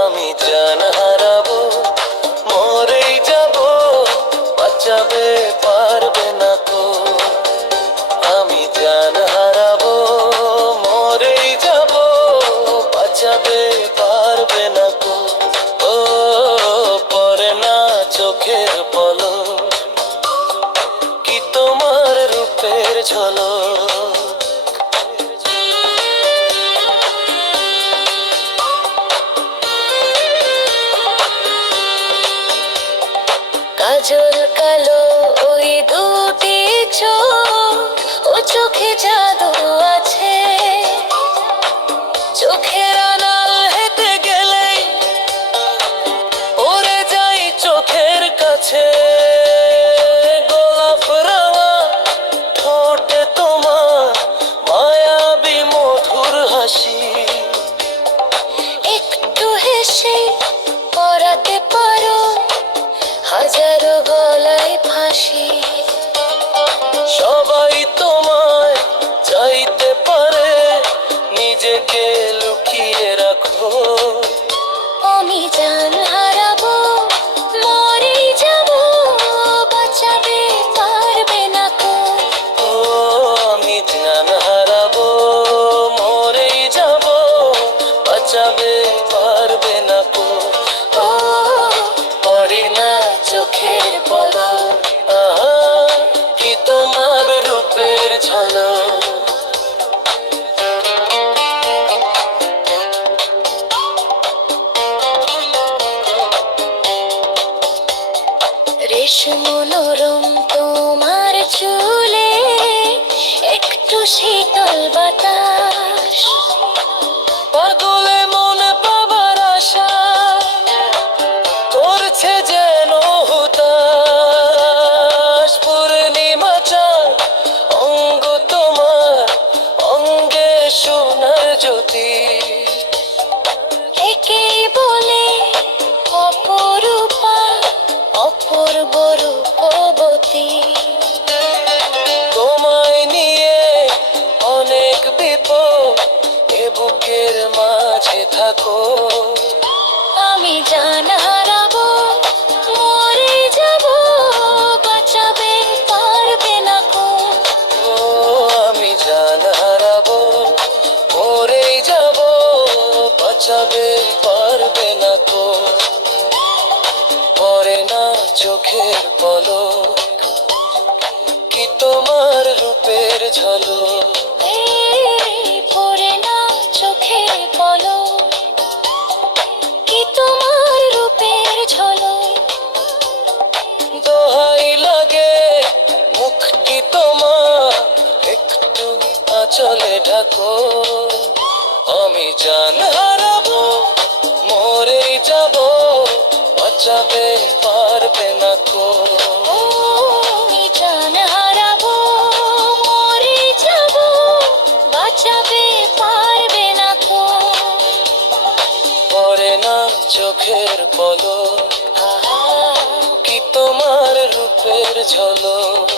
আমি জান হারাবো, মরেই যাব, বাঁচাবে পারবে না কো। আমি জান হারাবো, মরেই যাব, বাঁচাবে পারবে না কো। ও পড়ে না চোখের পলক, কি তোমার রূপের ঝলক। কাজল কালো ওই দুটি চোখ, ও চোখে জাদু আছে। চোখের আড়াল হেঁটে গেলেই পড়ে যাই চোখের কাছে। গোলাপ রাঙা ঠোঁটে তোমার মায়াবী মধুর হাসি। একটু হেসে পরাতে পারো হাজারো গলায় ফাঁসি। সবাই তোমায় চাইতে পারে, নিজেকে লুকিয়ে রাখো। আমি জান হারাবো, মরেই যাব, বাঁচাবে পারবে না কো। ও আমি জান হারাবো, মরেই যাব, বাঁচাবে পারবে না কো। ও পড়ে না চোখের পলক, আহা কি তোমার রূপের ঝলক। রেশম নরম তোমার চুলে, একটু শীতল বাতাস। পাগলে মনে পাবার আশা করছে যেন হুতাশ। পূর্ণিমা চাঁদ অঙ্গ তোমার, অঙ্গে সোনার জ্যোতি। একেই বলে অপরূপা, অপূর্ব রূপবতী। তোমায় নিয়ে অনেক বিপদ, এ বুকের মাঝে থাকো। আমি জান হারাবো, মরে যাব, বাঁচাবে পারবে না কো। ও আমি জান হারাবো, মরেই যাব, বাঁচাবে পারবে না কো। পড়ে না চোখের পলক, কি তোমার রূপের ঝলক। এই পড়ে না চোখের পলক, কি তোমার রূপের ঝলক। দোহাই লাগে মুখটি তোমার, একটু আঁচলে ঢাকো। আমি জান হারাবো, মরেই যাব, বাঁচাবে পারবে না কো। ও আমি জান হারাবো, মরে যাব, বাঁচাবে পারবে না কো। পড়ে না চোখের পলক, আহা কি তোমার রূপের ঝলক।